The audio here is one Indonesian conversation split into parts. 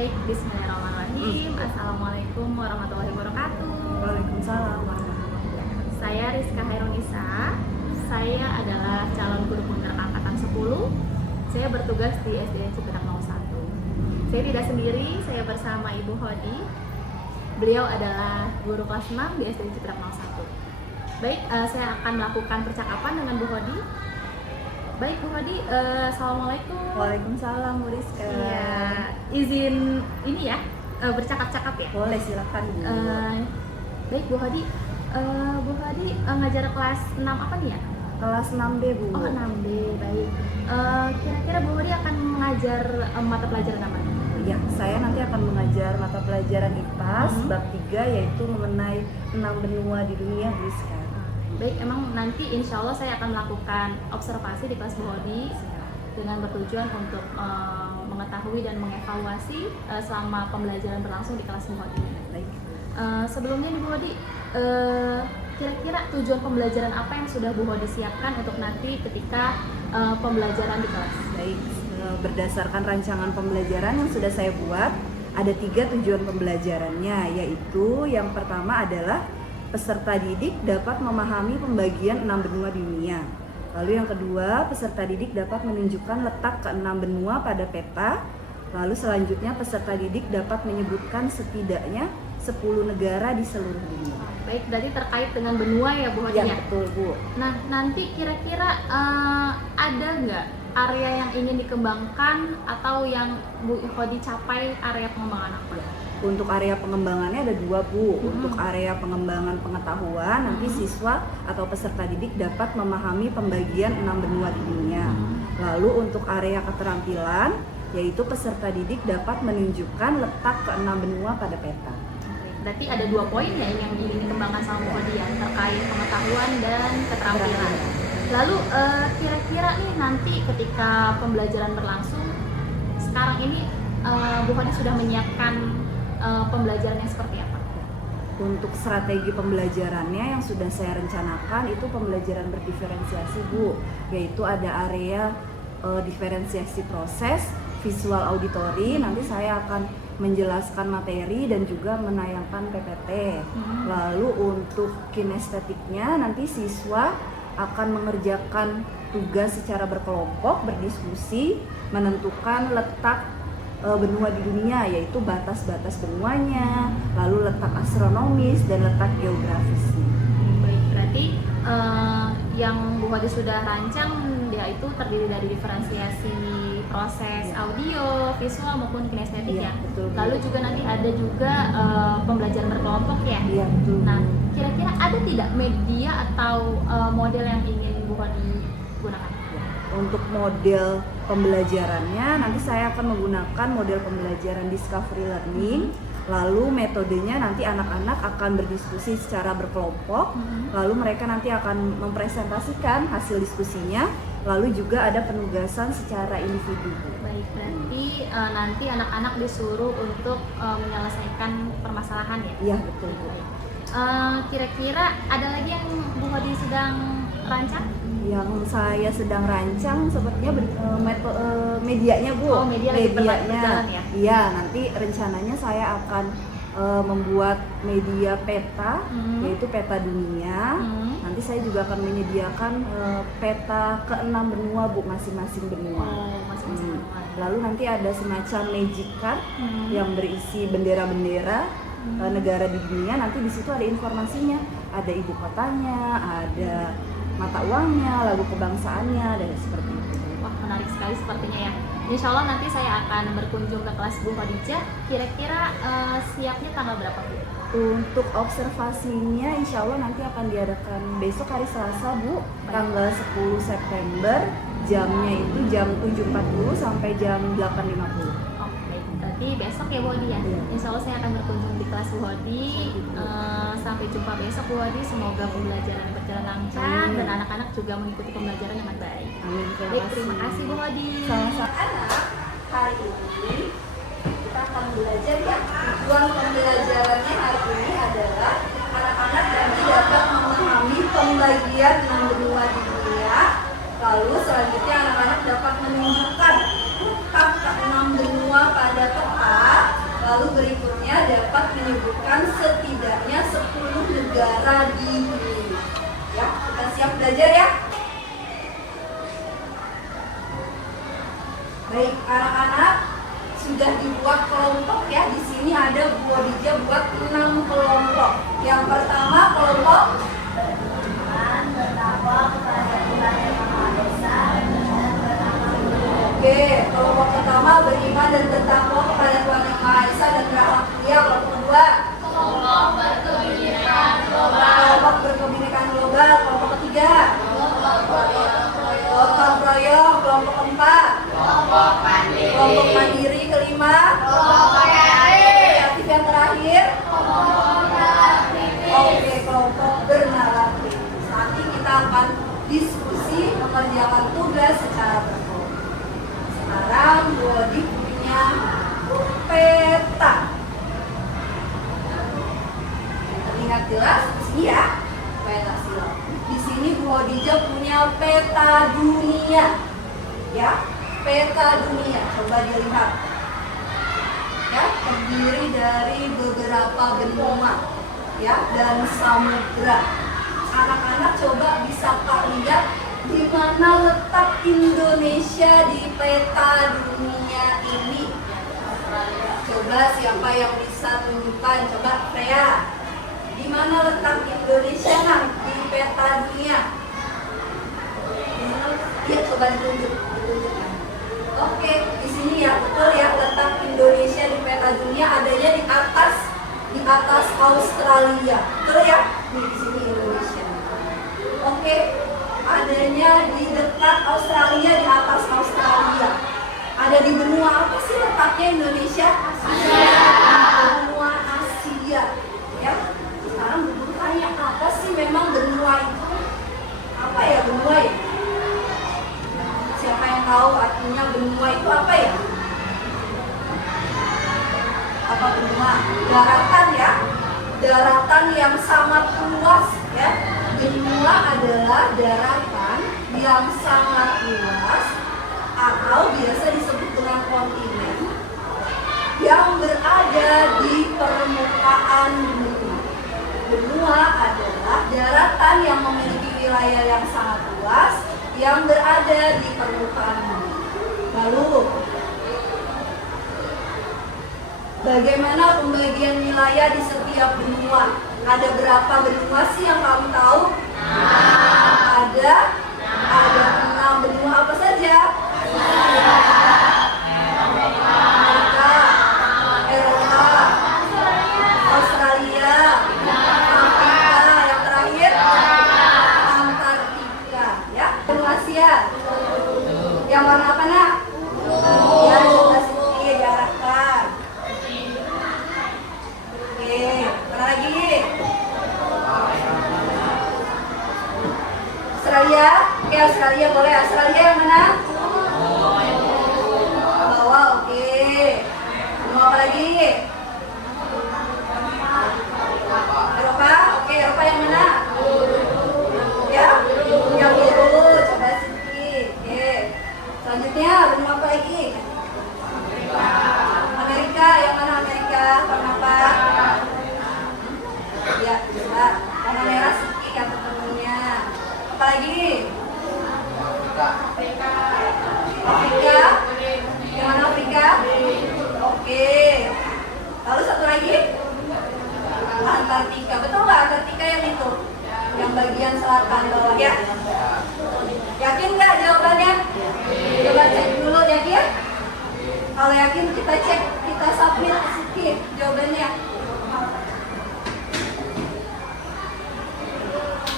Baik, bismillahirrahmanirrahim. Assalamualaikum warahmatullahi wabarakatuh. Waalaikumsalam warahmatullahi wabarakatuh. Saya Rizka Hairunisa. Saya adalah calon guru penggerak angkatan 10. Saya bertugas di SDN Cipedak 01. Saya tidak sendiri, saya bersama Ibu Hodi. Beliau adalah guru kelas 6 di SDN Cipedak 01. Baik, saya akan melakukan percakapan dengan Bu Hodi. Baik, Bu Hodi, assalamualaikum. Waalaikumsalam Bu Rizka. Iya, izin ini ya, bercakap-cakap ya. Boleh, silakan Bu. Baik, Bu Hodi, ngajar kelas 6 apa nih ya? Kelas 6B Bu. Oh, 6B, baik. Kira-kira Bu Hodi akan mengajar mata pelajaran apa? Ya, saya nanti akan mengajar mata pelajaran IPAS bab 3, yaitu mengenai 6 benua di dunia Bu Rizka. Baik, emang nanti insya Allah saya akan melakukan observasi di kelas Bu Hodi dengan bertujuan untuk mengetahui dan mengevaluasi selama pembelajaran berlangsung di kelas Bu Hodi. Baik. Sebelumnya di Bu Hodi, kira-kira tujuan pembelajaran apa yang sudah Bu Hodi siapkan untuk nanti ketika pembelajaran di kelas? Baik, berdasarkan rancangan pembelajaran yang sudah saya buat, ada 3 tujuan pembelajarannya, yaitu yang pertama adalah peserta didik dapat memahami pembagian 6 benua di dunia. Lalu yang kedua, peserta didik dapat menunjukkan letak ke-6 benua pada peta. Lalu selanjutnya, peserta didik dapat menyebutkan setidaknya 10 negara di seluruh dunia. Baik, berarti terkait dengan benua ya Bu Hodi? Ya, betul Bu. Nah, nanti kira-kira ada nggak area yang ingin dikembangkan atau yang Bu Hodi capai area pengembangan apa? Untuk area pengembangannya ada 2 Bu. Untuk area pengembangan pengetahuan, nanti siswa atau peserta didik dapat memahami pembagian 6 benua di dunia. Lalu untuk area keterampilan, yaitu peserta didik dapat menunjukkan letak ke-6 benua pada peta. Berarti ada 2 poin ya yang ingin dikembangkan sama Bu Hodi ya, terkait pengetahuan dan keterampilan. Lalu kira-kira nih nanti ketika pembelajaran berlangsung, sekarang ini Bu Hodi sudah menyiapkan pembelajarannya seperti apa? Untuk strategi pembelajarannya yang sudah saya rencanakan itu pembelajaran berdiferensiasi Bu, yaitu ada area diferensiasi proses, visual auditori, nanti saya akan menjelaskan materi dan juga menayangkan PPT. Lalu untuk kinestetiknya nanti siswa akan mengerjakan tugas secara berkelompok, berdiskusi, menentukan letak benua di dunia, yaitu batas-batas benuanya, lalu letak astronomis dan letak geografisnya. Baik, berarti yang Bu Hodi sudah rancang dia itu terdiri dari diferensiasi proses audio, visual maupun kinestetik ya. Betul. Lalu juga nanti ada juga pembelajaran berkelompok ya. Iya, betul. Nah, kira-kira ada tidak media atau model yang ingin Bu Hodi gunakan? Untuk model pembelajarannya nanti saya akan menggunakan model pembelajaran discovery learning. Lalu metodenya nanti anak-anak akan berdiskusi secara berkelompok. Lalu mereka nanti akan mempresentasikan hasil diskusinya. Lalu juga ada penugasan secara individu. Baik, berarti nanti anak-anak disuruh untuk menyelesaikan permasalahan ya? Iya, betul Bu. Kira-kira ada lagi yang Bu Hodi sedang rancang? Yang saya sedang rancang sepertinya medianya Bu. Oh, media lagi berjalan ya? Iya, nanti rencananya saya akan membuat media peta, yaitu peta dunia. Nanti saya juga akan menyediakan peta ke-6 benua Bu, masing-masing benua. Oh, masing-masing benua. Lalu nanti ada semacam magic card yang berisi bendera-bendera negara di dunia. Nanti di situ ada informasinya, ada ibu kotanya, ada mata uangnya, lagu kebangsaannya, dan seperti itu. Wah, menarik sekali sepertinya ya. Insya Allah nanti saya akan berkunjung ke kelas Bu Khadijah. Kira-kira siapnya tanggal berapa Bu? Untuk observasinya insya Allah nanti akan diadakan besok hari Selasa Bu, tanggal 10 September. Jamnya itu jam 7.40 sampai jam 8.50. Oh, baik. Berarti besok ya Bu Hodi ya? Insya Allah saya akan berkunjung di kelas Bu Hodi. Sampai jumpa besok Bu Hodi. Semoga pembelajaran berjalan lancar dan anak-anak juga mengikuti pembelajaran dengan baik. Amin. Baik, terima kasih Bu Hodi. Sama-sama. Anak, hari ini kita akan belajar ya. Tujuan pembelajarannya hari ini adalah anak-anak nanti dapat memahami pembagian 6 benua di dunia. Lalu selanjutnya anak-anak dapat menunjukkan letak ke-6 benua pada peta. dapat menyebutkan setidaknya 10 negara di dunia. Ya, kita siap belajar ya? Baik, anak-anak sudah dibuat kelompok ya. Di sini ada Bu Khadijah buat 6 kelompok. Yang pertama kelompok Oke, kelompok pertama beriman dan bertakwa kepada Tuhan Yang Maha Esa dan berakhlak mulia. Kelompok kedua kelompok berkebinekaan global. Kelompok ketiga gotong royong. Kelompok keempat kelompok mandiri. Kelima kreatif. Yang terakhir oke, kelompok bernalar. Nanti kita akan diskusi mengerjakan tugas secara berkelompok. Sekarang Bu Odi punya peta. Terlihat jelas di sini ya, peta silau. Di sini Bu Khadijah punya peta dunia. Ya, peta dunia. Coba dilihat. Ya, terdiri dari beberapa benua ya dan samudra. Anak-anak coba bisa lihat di mana letak Indonesia di peta dunia ini. Coba siapa yang bisa tunjukkan? Coba Freya. Di mana letak Indonesia di peta dunia? Iya, coba ditunjukkan. Oke, di sini ya, betul ya, letak Indonesia di peta dunia adanya di atas Australia. Betul ya? Nih, di sini Indonesia. Oke, adanya di dekat Australia, di atas Australia. Ada di benua apa sih letaknya Indonesia? Asia. Benua Asia. Ya. Sekarang guru tanya, apa sih memang benua itu? Apa ya benua ya? Siapa yang tahu artinya benua itu apa ya? Apa benua? Daratan ya. Daratan yang sangat luas ya. Benua adalah daratan yang sangat luas atau biasa disebut dengan kontinen yang berada di permukaan bumi. Benua adalah daratan yang memiliki wilayah yang sangat luas yang berada di permukaan bumi. Lalu, bagaimana pembagian wilayah di setiap benua? Ada berapa benua sih yang kamu tahu? Ada 6 benua. Apa saja? Amerika, Eropa, Australia, Afrika, yang terakhir Antartika. Ya, benua Asia. Yang warna apa nak? Ya, sebelah sini diarahkan. Oke, mana lagi? Australia, oke Australia boleh. Australia yang mana? Bawah, oke. Mau apa lagi? Eropa, oke Eropa yang mana? Ya, yang biru. Coba sedikit. Oke. Selanjutnya benua apa lagi? Amerika, yang mana Amerika? Warna apa? Ya, bisa. Warna merah sedikit kata temennya. Apa lagi? Afrika. Yang mana Afrika? Oke. Lalu satu lagi? Antartika. Betul nggak Antartika yang itu? Yang bagian selatan bawah ya? Yakin nggak jawabannya? Coba cek dulu, yakin? Kalau yakin kita cek, kita submit sedikit jawabannya.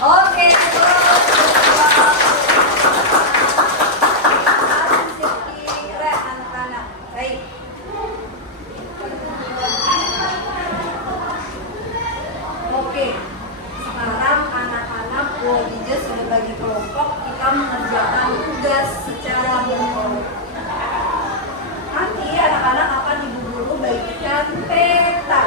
Oke. Keren anak-anak. Baik. Oke. Sekarang anak-anak Bu Khadijah sudah bagi kelompok, kita mengerjakan tugas secara berkelompok. Nanti anak-anak akan ibu guru bagikan peta.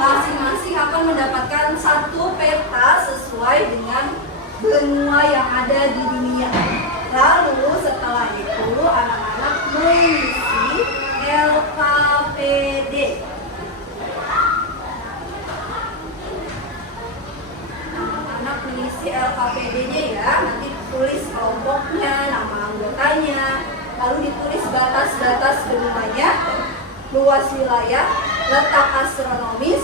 Masing-masing akan mendapatkan satu peta sesuai dengan benua yang ada di dunia. Lalu setelah itu anak-anak mengisi LKPD. luas wilayah, letak astronomis,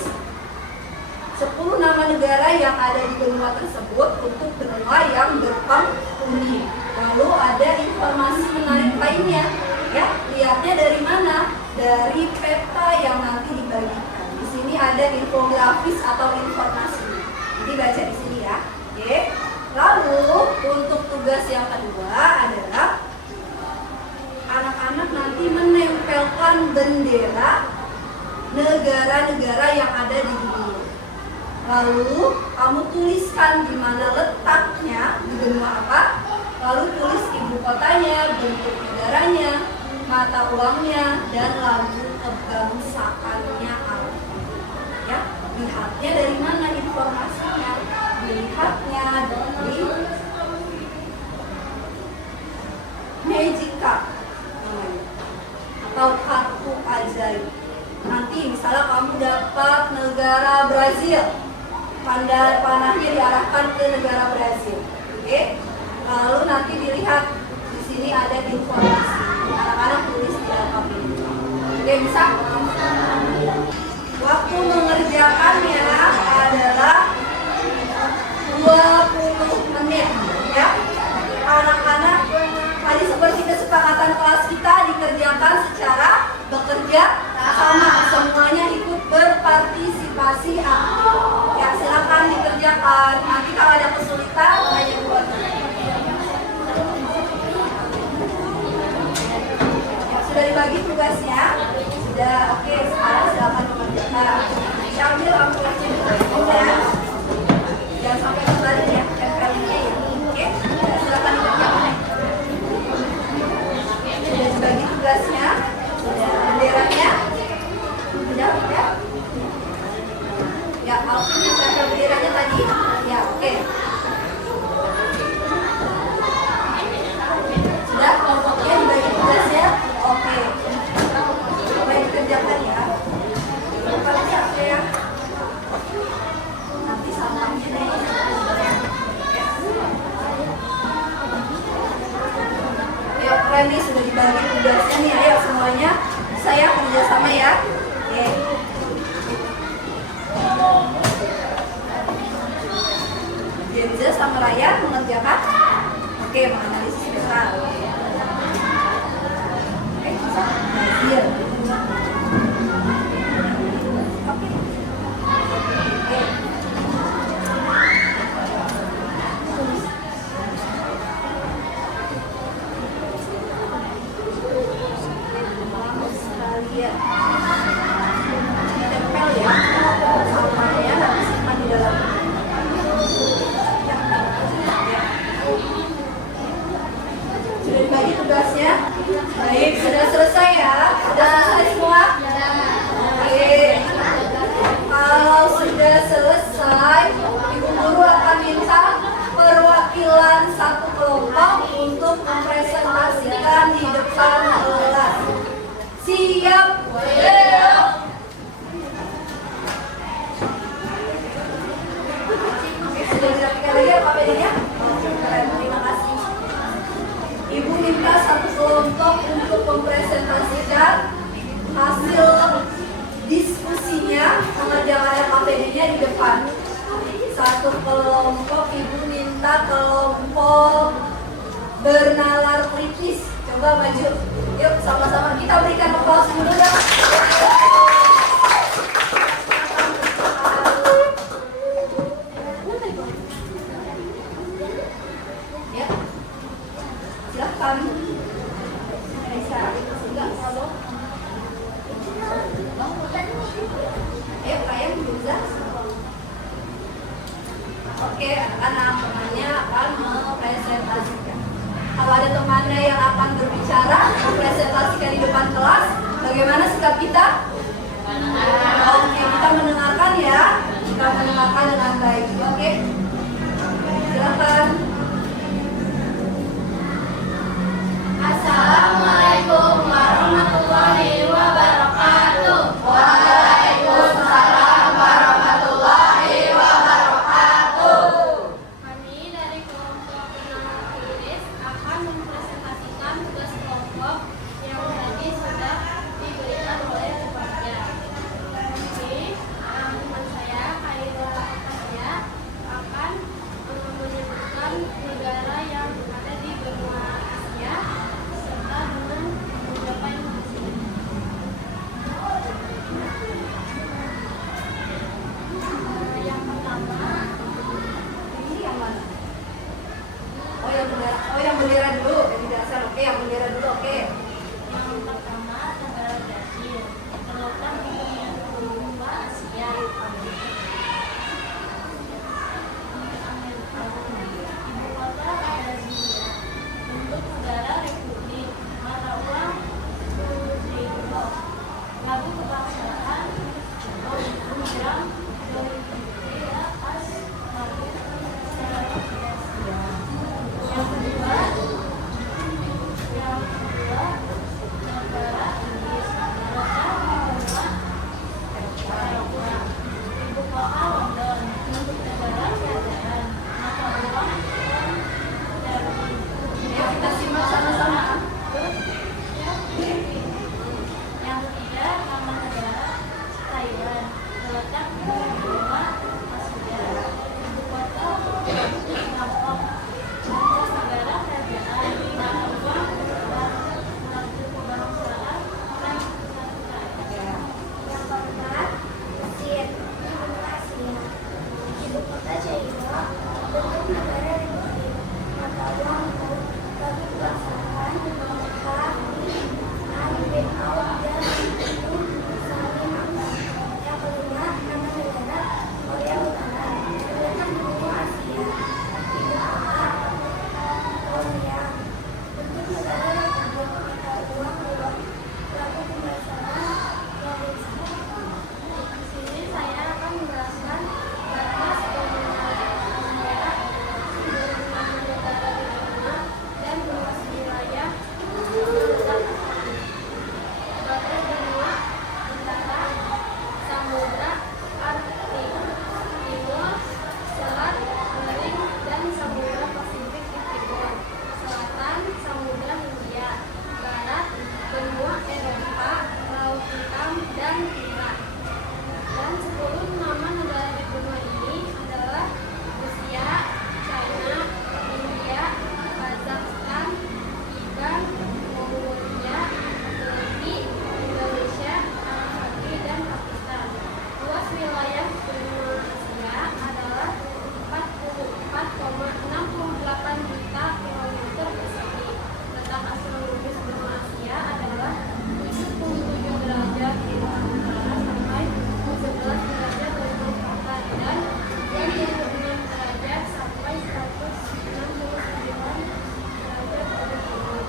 10 nama negara yang ada di benua tersebut untuk benua yang berpenghuni. Lalu ada informasi menarik lainnya, ya. Lihatnya dari mana? Dari peta yang nanti dibagikan. Di sini ada infografis atau informasi. Jadi baca di sini ya. Oke. Lalu untuk tugas yang kedua adalah anak-anak nanti menempelkan bendera negara-negara yang ada di dunia. Lalu kamu tuliskan di mana letaknya, di benua apa. Lalu tulis ibu kotanya, bentuk negaranya, mata uangnya, dan lagu kebangsaannya apa. Ya, lihatnya dari mana informasinya? Dilihatnya dari Magic Card namanya, atau kartu ajaib. Nanti misalnya kamu dapat negara Brazil, panahnya diarahkan ke negara Brazil, oke? Lalu nanti dilihat di sini ada informasi. Anak-anak tulis di alfabet. Oke, bisa? Waktu mengerjakannya adalah 20 menit, ya. Anak-anak tadi seperti kesepakatan kelas kita dikerjakan secara bekerja sama, semuanya ikut berpartisipasi aktif. Ya, silakan dikerjakan. Nanti kalau ada kesulitan tanya buat. Sudah dibagi tugasnya? Sudah, oke. Sekarang silakan mengerjakan. Syamil amplopnya dulu ya. Jangan sampai kembali ya, tempelnya ya. Oke, silakan dikerjakan. Sudah dibagi tugasnya? Sudah benderanya? Sudah ya? Ya, alfabetnya tempel benderanya tadi? Ya, oke. Sudah kelompoknya dibagi tugasnya? Oke. Coba dikerjakan ya. Kalau siapa ya? Nanti sampahnya deh. Ya, keren nih, sudah dibagi tugasnya nih. Ayo semuanya, saya kerjasama ya. Oke. Jenza sama Raya mengerjakan. Oke, menganalisis besar. Oke, bisa. Brazil. Oke. Australia. Ditempel ya. Sampahnya nanti simpan di dalam. Sudah dibagi tugasnya? Baik, sudah selesai ya? Sudah selesai semua? Oke. Kalau sudah selesai, Ibu Guru akan minta perwakilan satu kelompok untuk mempresentasikan di depan kelas. Siap? Oke, sudah dirapikan lagi ya KPD-nya? Keren, terima kasih. Ibu minta satu kelompok untuk mempresentasikan hasil diskusinya mengerjakan KPD-nya di depan. Satu kelompok, Ibu minta kelompok bernalar kritis. Coba maju, yuk sama-sama kita berikan aplaus dulu ya. Ya, silakan. Bisa, enggak kalau. Ayo kalian bisa. Oke, anak-anak temannya akan mempresentasikan. Kalau ada temannya yang akan berbicara, mempresentasikan di depan kelas, bagaimana sikap kita? Oke, kita mendengarkan ya. Kita mendengarkan dengan baik. Oke, silakan. Assalamualaikum warahmatullahi wabarakatuh. Waalaikumsalam warahmatullahi wabarakatuh. Kami dari kelompok penanganan tulis akan mempresentasikan tugas kelompok yang tadi sudah diberikan oleh Petak kedua Asia. Ibu kota Bangkok. Banjar negara kerajaan dan uang maju kebangsaan orang Yang keempat, Mesir, benua Asia. Ibu kota China, bentuk negara republik. Mata uang bagi kebangsaan Mekah, Ali bin Auf dan Ibnu Salim Abbas. Yang kelima, nama negara Korea Utara, terletak di benua Asia. Ibu kota Korea, bentuk negara republik. Mata uang bagi kebangsaan provinsi. Di sini saya akan menjelaskan batas pengenalan Asia, nama negara di benua dan luas wilayah batas benua antara Samudra Arktik, Timur, Selat Bering dan Samudra Pasifik di timur, selatan Samudra Hindia, barat benua Eropa, Laut Hitam dan Iran. Dan 10 nama negara di benua ini adalah Rusia, China, India, Kazakhstan, Iran, Mongolia, Turki, Indonesia, Arab Saudi, dan Pakistan. Luas wilayah benua Asia adalah 44,68 juta kilometer persegi. Letak astrologis benua Asia adalah 77 derajat bintang utara sampai 11 derajat bintang selatan dan 26 derajat sampai 169 derajat bintang timur.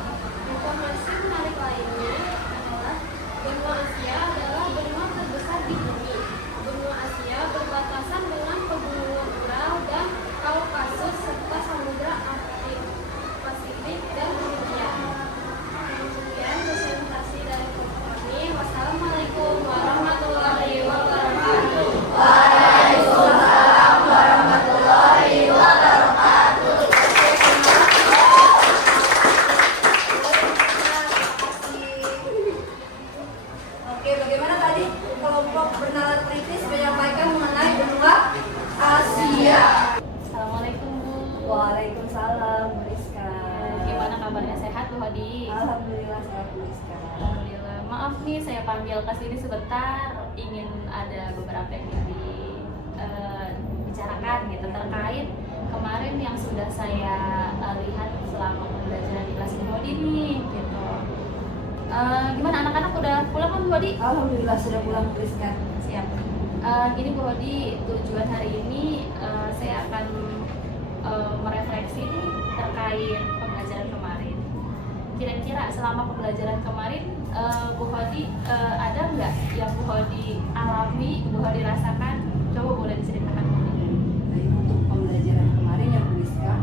Informasi menarik lainnya adalah benua Asia adalah benua terbesar di bumi. Benua Asia berbatasan dengan pegunungan Ural dan Kaukasus serta Samudra Arktik, Pasifik, dan Hindia. Demikian presentasi dari kami. Wassalamualaikum warahmatullahi wabarakatuh. Oke, bagaimana tadi kelompok bernalar kritis menyampaikan mengenai benua Asia? Assalamualaikum Bu. Waalaikumsalam, Bu Rizka. Gimana kabarnya, sehat Bu Hadi? Alhamdulillah sehat, Bu Rizka. Alhamdulillah. Maaf nih saya panggil ke sini sebentar, ingin ada beberapa yang ingin dibicarakan gitu terkait kemarin yang sudah saya lihat selama pembelajaran di kelas Bu Hadi nih gitu. Gimana anak-anak udah pulang kan Bu Hadi? Alhamdulillah sudah pulang, Bu Rizka. Siap. Gini Bu Hadi, tujuan hari ini saya akan merefleksi nih terkait pembelajaran kemarin. Kira-kira selama pembelajaran kemarin Bu Hadi ada nggak yang Bu Hadi alami, Bu Hadi rasakan? Coba boleh diceritakan Bu Hadi. Baik, untuk pembelajaran kemarin ya Bu Rizka,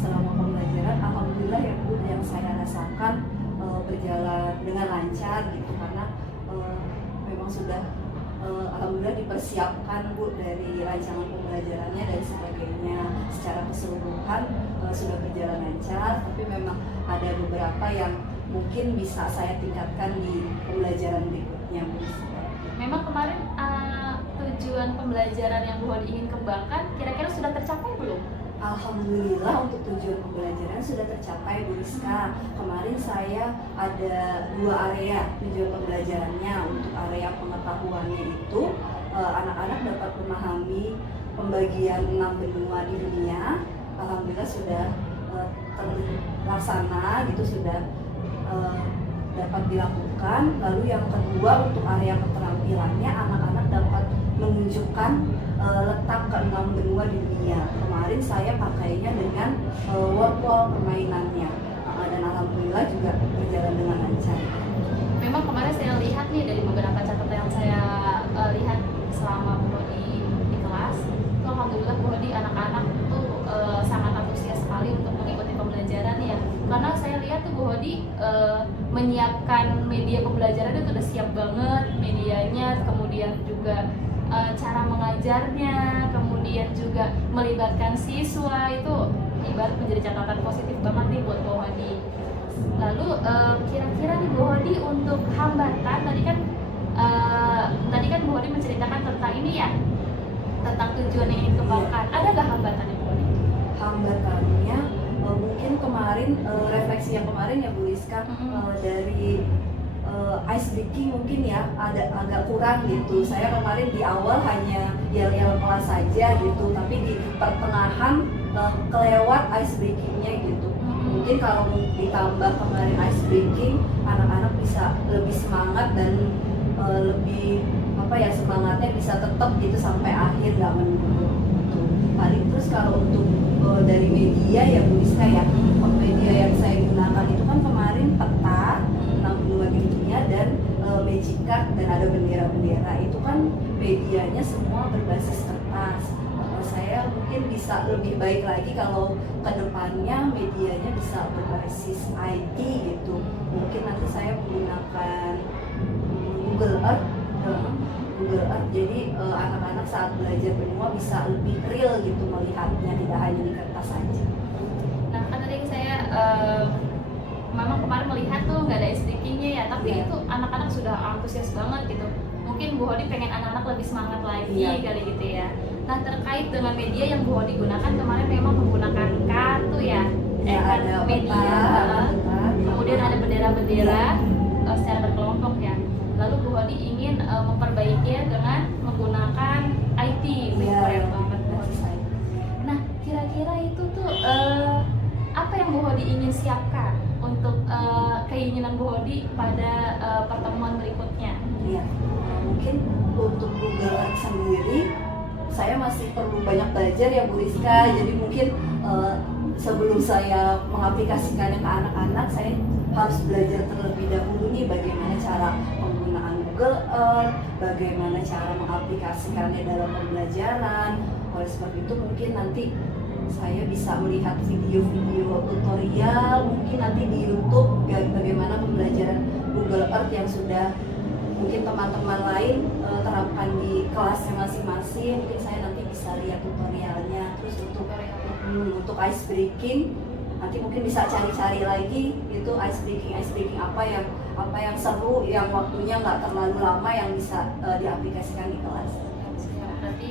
selama pembelajaran alhamdulillah ya Bu, yang saya rasakan berjalan dengan lancar gitu, karena memang sudah alhamdulillah dipersiapkan Bu dari rancangan pembelajarannya dan sebagainya. Secara keseluruhan sudah berjalan lancar, tapi memang ada beberapa yang mungkin bisa saya tingkatkan di pembelajaran berikutnya Bu Rizka. Memang kemarin tujuan pembelajaran yang Bu Hadi ingin kembangkan kira-kira sudah tercapai belum? Alhamdulillah untuk tujuan pembelajaran sudah tercapai Bu Rizka. Kemarin saya ada 2 area tujuan pembelajarannya. Untuk area pengetahuannya itu anak-anak dapat memahami pembagian 6 benua di dunia. Alhamdulillah sudah terlaksana gitu, sudah dapat dilakukan. Lalu yang kedua untuk area keterampilannya, anak-anak dapat menunjukkan letak ke-6 benua di dunia. Kemarin saya pakainya dengan wall permainannya, dan alhamdulillah juga berjalan dengan lancar. Memang kemarin saya lihat nih dari beberapa catatan yang saya lihat selama Bu Hadi di kelas, itu alhamdulillah Bu Hadi anak-anak tuh sangat antusias sekali untuk mengikuti pembelajaran ya. Karena saya lihat tuh Bu Hadi menyiapkan media pembelajaran itu udah siap banget medianya, kemudian juga cara mengajarnya, kemudian juga melibatkan siswa, itu ibarat menjadi catatan positif banget nih buat Bu Hadi. Lalu kira-kira nih Bu Hadi untuk hambatan tadi kan Bu Hadi menceritakan tentang ini ya, tentang tujuan yang ingin dikembangkan. Ada nggak hambatannya Bu Hodi? Hambatannya mungkin kemarin refleksi yang kemarin ya Bu Rizka, dari ice breaking mungkin ya ada agak kurang gitu. Saya kemarin di awal hanya yel-yel kelas saja gitu, tapi di pertengahan kelewat ice breakingnya gitu. Mungkin kalau ditambah kemarin ice breaking, anak-anak bisa lebih semangat dan lebih semangatnya bisa tetap gitu sampai akhir, nggak menurun gitu. Paling terus kalau untuk dari media ya Bu Rizka ya, media yang saya gunakan itu kan kemarin peta 62 media dan magic card dan ada bendera-bendera. Itu kan medianya semua berbasis kertas. Saya mungkin bisa lebih baik lagi kalau kedepannya medianya bisa berbasis IT gitu. Mungkin nanti saya menggunakan Google Earth. Jadi anak-anak saat belajar benua bisa lebih real gitu melihatnya, tidak hanya di kertas saja. Nah kan tadi saya memang kemarin melihat tuh nggak ada SDK-nya ya, tapi itu anak-anak sudah antusias banget gitu. Mungkin Bu Hodi pengen anak-anak lebih semangat lagi kali gitu ya. Nah terkait dengan media yang Bu Hodi gunakan kemarin memang menggunakan kartu ya, ada media, kemudian ada bendera-bendera secara berkelompok ya. Lalu Bu Hodi ingin memperbaikinya dengan menggunakan IT, keren banget Bu Hodi. Nah kira-kira itu tuh apa yang Bu Hodi ingin siapkan untuk keinginan Bu Hodi pada pertemuan berikutnya? Iya, mungkin untuk Google Earth sendiri saya masih perlu banyak belajar ya Bu Rizka. Jadi mungkin sebelum saya mengaplikasikannya ke anak-anak, saya harus belajar terlebih dahulu nih bagaimana cara penggunaan Google Earth, bagaimana cara mengaplikasikannya dalam pembelajaran. Oleh sebab itu mungkin nanti saya bisa melihat video-video tutorial mungkin nanti di YouTube bagaimana pembelajaran Google Earth yang sudah mungkin teman-teman lain terapkan di kelasnya masing-masing. Mungkin saya nanti bisa lihat tutorialnya. Terus untuk ice breaking nanti mungkin bisa cari-cari lagi gitu ice breaking apa yang seru, yang waktunya nggak terlalu lama, yang bisa diaplikasikan di kelas. Berarti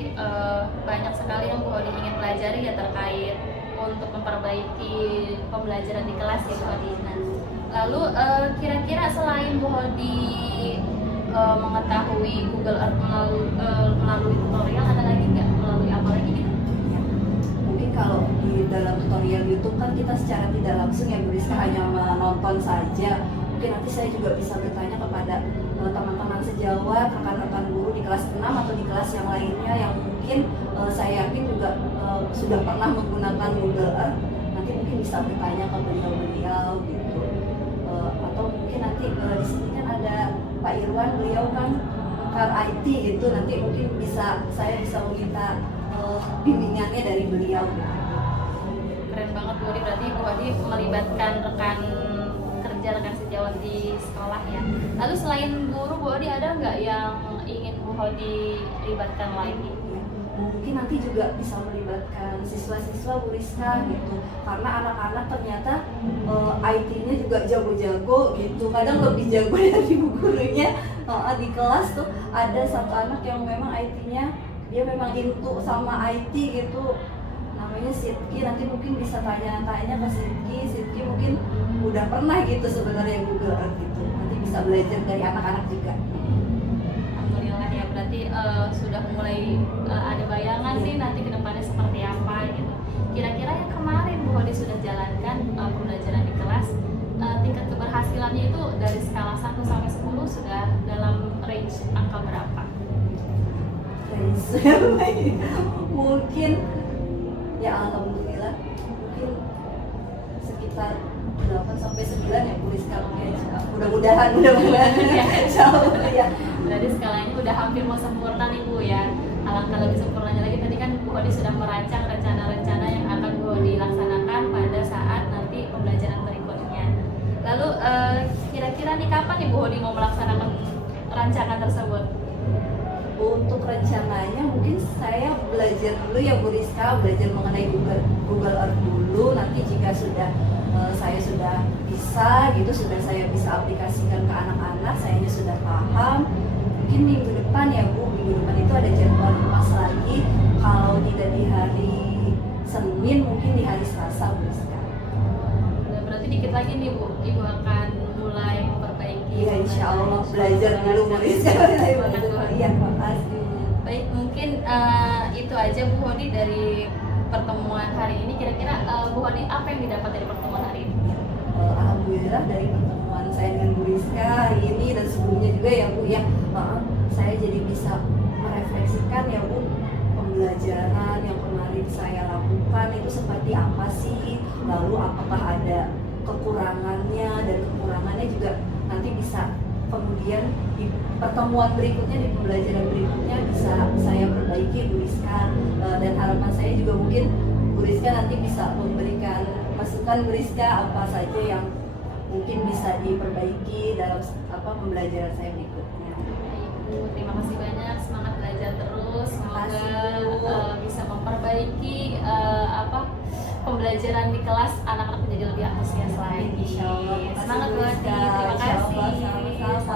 banyak sekali yang Bu Hodi ingin pelajari ya terkait untuk memperbaiki pembelajaran di kelas ya Bu Hodi. Nah, lalu kira-kira selain Bu Hodi mengetahui Google Earth melalui tutorial, ada lagi nggak melalui apa lagi gitu? Ya. Mungkin kalau di dalam tutorial YouTube kan kita secara tidak langsung ya Bu Rizka hanya menonton saja. Mungkin nanti saya juga bisa bertanya kepada teman-teman sejawat, rekan-rekan guru di kelas 6 atau di kelas yang lainnya yang mungkin saya yakin juga sudah pernah menggunakan Google Earth. Nanti mungkin bisa bertanya ke beliau-beliau gitu. Atau mungkin nanti di sini kan ada Pak Irwan, beliau kan pakar IT gitu. Nanti mungkin saya bisa meminta bimbingannya dari beliau. Keren banget Bu Hodi, berarti Bu Hodi melibatkan rekan sejawat di sekolah ya. Lalu selain guru, Bu Hodi ada nggak yang ingin Bu Hodi libatkan lagi? Mungkin nanti juga bisa melibatkan siswa-siswa Bu Rizka gitu, karena anak-anak ternyata IT-nya juga jago-jago gitu, kadang lebih jago dari bu gurunya. Di kelas tuh ada satu anak yang memang IT-nya dia memang into sama IT gitu, namanya Sidki. Nanti mungkin bisa tanya-tanya ke Sidki mungkin udah pernah gitu sebenarnya Google Earth gitu, nanti bisa belajar dari anak-anak juga. Alhamdulillah ya, berarti sudah mulai ada bayangan sih nanti kedepannya seperti apa gitu. Kira-kira yang kemarin Bu Hodi sudah jalankan pembelajaran di kelas, tingkat keberhasilannya itu dari skala 1 sampai 10 sudah dalam range angka berapa? Mungkin ya alhamdulillah mungkin sekitar 8 sampai 9 ya Bu Rizka, mudah-mudahan insyaallah ya. Berarti skalanya udah hampir mau sempurna nih Bu ya. Alangkah lebih sempurnanya lagi, tadi kan Bu Hodi sudah merancang rencana-rencana yang akan Bu Hodi laksanakan pada saat nanti pembelajaran berikutnya. Lalu kira-kira nih kapan nih Bu Hodi mau melaksanakan rancangan tersebut? Untuk rencananya mungkin saya belajar dulu ya Bu Rizka, belajar mengenai Google Earth dulu. Nanti jika saya sudah bisa gitu, saya bisa aplikasikan ke anak-anak, saya sudah paham. Mungkin minggu depan ya Bu, minggu depan itu ada jadwal kelas lagi. Kalau tidak di hari Senin, mungkin di hari Selasa, Bu Rizka. Udah, berarti dikit lagi nih Bu, Ibu akan mulai memperbaiki. Iya, insya Allah belajar dulu Bu Rizka. Iya, makasih. Baik, mungkin itu aja Bu Hodi dari pertemuan hari ini. Kira-kira Bu Hodi apa yang didapat dari pertemuan hari ini? Alhamdulillah dari pertemuan saya dengan Bu Rizka hari ini dan sebelumnya juga ya Bu ya, saya jadi bisa merefleksikan ya Bu, pembelajaran yang kemarin saya lakukan itu seperti apa sih, lalu apakah ada kekurangannya, dan kekurangannya juga nanti bisa kemudian di pertemuan berikutnya, di pembelajaran berikutnya bisa saya perbaiki Bu Rizka. Dan harapan saya juga mungkin Bu Rizka nanti bisa memberikan masukan Bu Rizka apa saja yang mungkin bisa diperbaiki dalam pembelajaran saya berikutnya. Ibu, terima kasih banyak, semangat belajar terus, semoga Makasih, bisa memperbaiki pembelajaran di kelas, anak-anak menjadi lebih antusias lagi. Insya Allah. Semangat Bu Hodi, Rizka. terima Insya Allah, kasih. sama-sama.